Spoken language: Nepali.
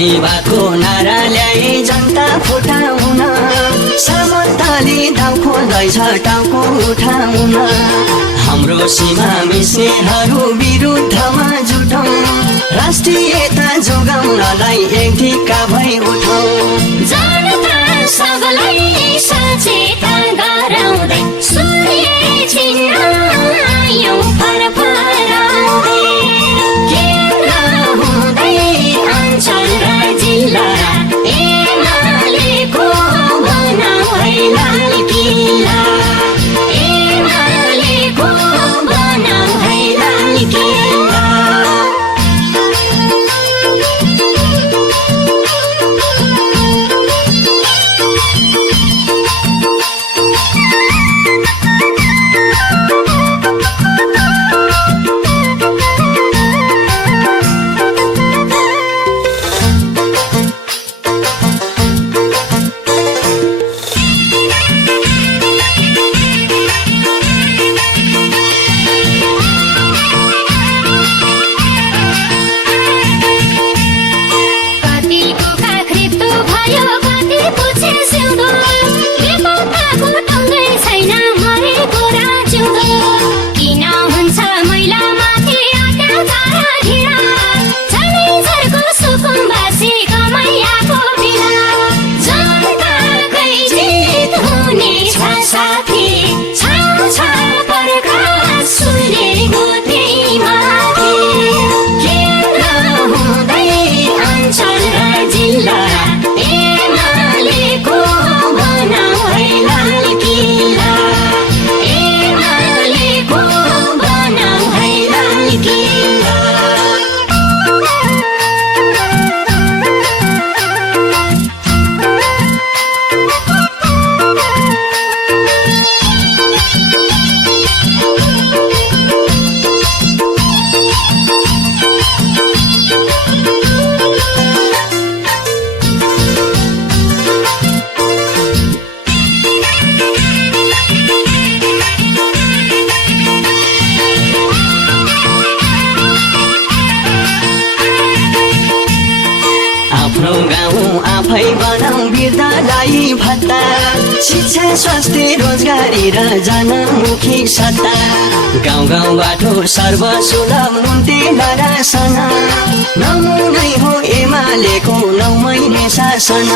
प्रतिभाको नारा ल्याए जनता फुटाउन समताले दाउ खोल्दैछ टाउको उठाउन हाम्रो सीमा मिस्नेहरू विरुद्धमा जुटौं राष्ट्रियता जोगाउनलाई एक ढिक्का भई उठौं जनता सबलाई सचेतन गराउँदै सूर्य चिन्ह फरफराउँदै केन्द्र हुँदै अञ्चल र जिल्ला एमालेको बनाऊ है लाल किल्ला एमालेको बनाऊ है लाल किल्ला आफै बनाऊ वृद्धलाई भत्ता शिक्षा स्वास्थ्य रोजगारी र जनमुखी सत्ता गाउँ गाउँबाट सर्वसुलभ नुन तेल रासन नमुनै हो एमालेको 9 महिने शासन